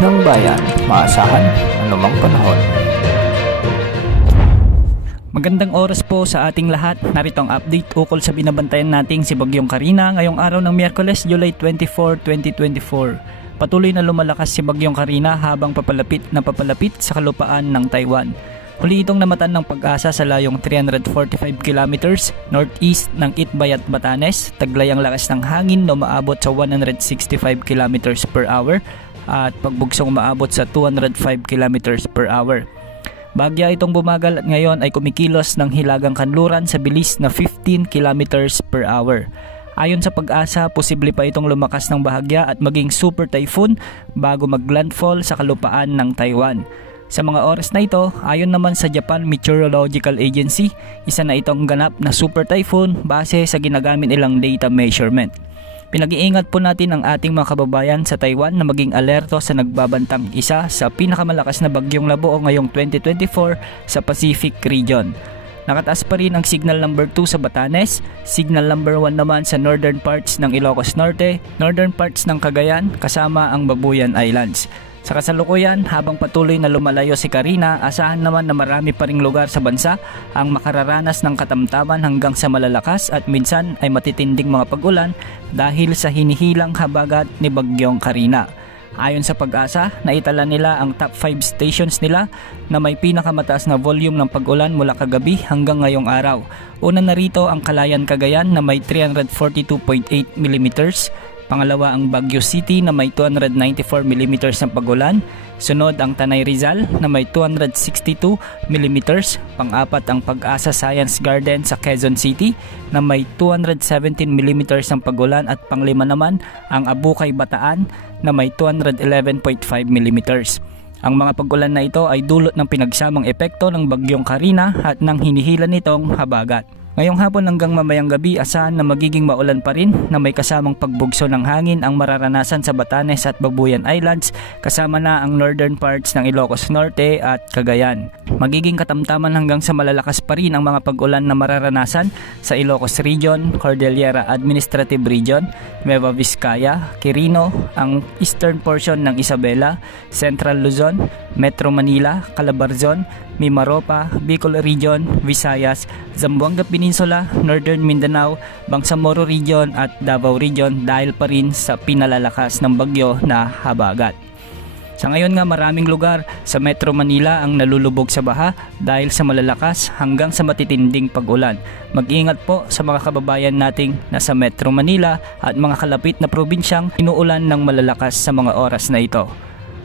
ng bayan, maasahan anumang panahon. Magandang oras po sa ating lahat. Narito ang update ukol sa binabantayan nating si Bagyong Carina ngayong araw ng Miyerkules, July 24, 2024. Patuloy na lumalakas si Bagyong Carina habang papalapit sa kalupaan ng Taiwan. Huli itong namatan ng Pag-asa sa layong 345 kilometers northeast ng Itbayat, Batanes. Taglay ang lakas ng hangin na umaabot sa 165 kilometers per hour at pagbugsong umaabot sa 205 kilometers per hour. Bagya itong bumagal at ngayon ay kumikilos ng hilagang kanluran sa bilis na 15 kilometers per hour. Ayon sa Pag-asa, posible pa itong lumakas ng bahagya at maging super typhoon bago maglandfall sa kalupaan ng Taiwan. Sa mga oras na ito, ayon naman sa Japan Meteorological Agency, isa na itong ganap na super typhoon base sa ginagamit nilang data measurement. Pinag-iingat po natin ang ating mga kababayan sa Taiwan na maging alerto sa nagbabantang isa sa pinakamalakas na bagyong labuo ngayong 2024 sa Pacific region. Nakataas pa rin ang signal number 2 sa Batanes, signal number 1 naman sa northern parts ng Ilocos Norte, northern parts ng Cagayan kasama ang Babuyan Islands. Sa kasalukuyan, habang patuloy na lumalayo si Carina, asahan naman na marami pa ring lugar sa bansa ang makararanas ng katamtaman hanggang sa malalakas at minsan ay matitinding mga pag-ulan dahil sa hinihilang habagat ni Bagyong Carina. Ayon sa Pag-asa, naitala nila ang top 5 stations nila na may pinakamataas na volume ng pag-ulan mula kagabi hanggang ngayong araw. Una na rito ang Calayan, Cagayan na may 342.8 mm. Pangalawa ang Baguio City na may 294 mm ng pag-ulan. Sunod ang Tanay Rizal na may 262 mm. Pang-apat ang Pag-asa Science Garden sa Quezon City na may 217 mm ng pag-ulan. At panglima naman ang Abukay Bataan na may 211.5 mm. Ang mga pag-ulan na ito ay dulot ng pinagsamang epekto ng Bagyong Carina at ng hinihila nitong habagat. Ngayong hapon hanggang mamayang gabi, asahan na magiging maulan pa rin na may kasamang pagbugso ng hangin ang mararanasan sa Batanes at Babuyan Islands kasama na ang northern parts ng Ilocos Norte at Cagayan. Magiging katamtaman hanggang sa malalakas pa rin ang mga pag-ulan na mararanasan sa Ilocos Region, Cordillera Administrative Region, Nueva Vizcaya, Quirino, ang eastern portion ng Isabela, Central Luzon, Metro Manila, Calabarzon, Mimaropa, Bicol Region, Visayas, Zamboanga Peninsula, Northern Mindanao, Bangsamoro Region at Davao Region dahil pa rin sa pinalalakas ng bagyo na habagat. Sa ngayon nga maraming lugar sa Metro Manila ang nalulubog sa baha dahil sa malalakas hanggang sa matitinding pag-ulan. Mag-ingat po sa mga kababayan nating nasa Metro Manila at mga kalapit na probinsyang inuulan ng malalakas sa mga oras na ito.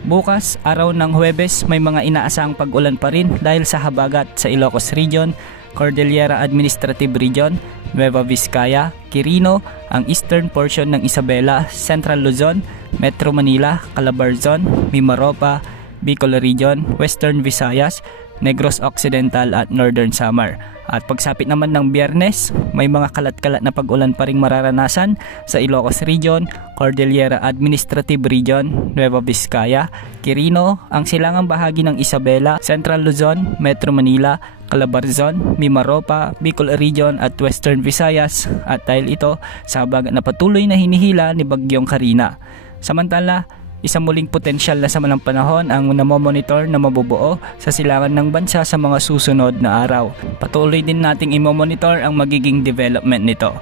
Bukas, araw ng Huwebes, may mga inaasahang pag-ulan pa rin dahil sa habagat sa Ilocos Region, Cordillera Administrative Region, Nueva Vizcaya, Quirino, ang eastern portion ng Isabela, Central Luzon, Metro Manila, Calabarzon, Mimaropa, Bicol Region, Western Visayas, Negros Occidental at Northern Samar. At pagsapit naman ng Biyernes, may mga kalat-kalat na pag-ulan pa ring mararanasan sa Ilocos Region, Cordillera Administrative Region, Nueva Vizcaya, Quirino, ang silangang bahagi ng Isabela, Central Luzon, Metro Manila, Calabarzon, Mimaropa, Bicol Region at Western Visayas. At dahil ito sa habagat na patuloy na hinihila ni Bagyong Carina. Samantala, isang muling potensyal na sama ng panahon ang namomonitor na mabubuo sa silangan ng bansa sa mga susunod na araw. Patuloy din nating imomonitor ang magiging development nito.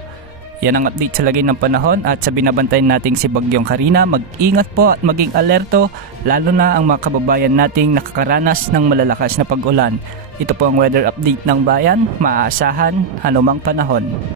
Yan ang update sa lagay ng panahon at sa binabantayan nating si Bagyong Carina. Mag-ingat po at maging alerto lalo na ang mga kababayan nating nakakaranas ng malalakas na pag-ulan. Ito po ang weather update ng bayan, maaasahan anumang panahon.